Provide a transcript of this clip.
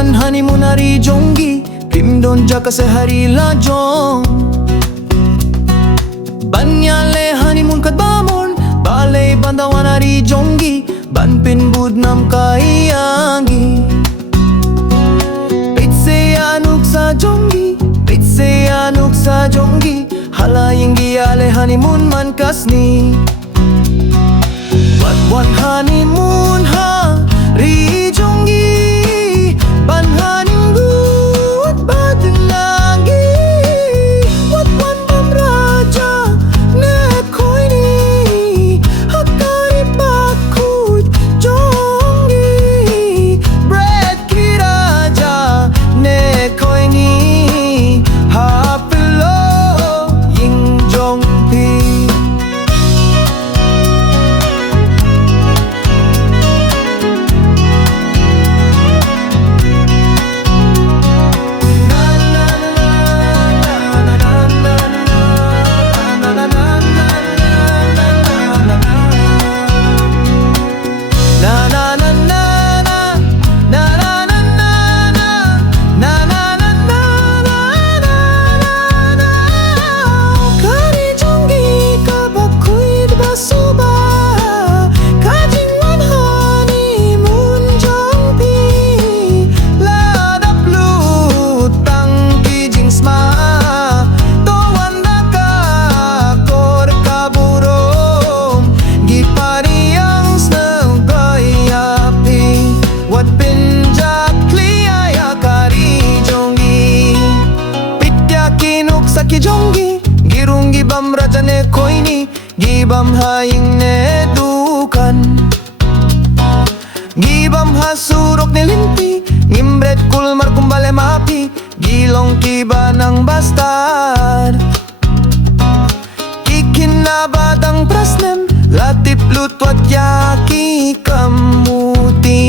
Wan honeymoon hari Jong Ngi Pimdon jaka sehari la Jong Banyale honeymoon kat bamon Balai bandawan hari Jong Ngi Ban Pynbudnam kaiangi Pitse anuk sa Jong Ngi Pitse anuk sa Jong Ngi Halayang giale honeymoon man kasni Wat Wan honeymoon hari Jong Ngi Ban haninggut badenagi Wat Wan pamraja ne koi ni Hakari bakut Jong Ngi Bread ki raja ne koi ni Hapilo ying Jong pi Jong Ngi girung gibam raja ne koi ni gibam haing ne dukan gibam hasurok ne limpi ngimbret kulmar kumbale mapi gilong kiba ng bastard kikinabadang prasnem latip lutwat yaki kamuti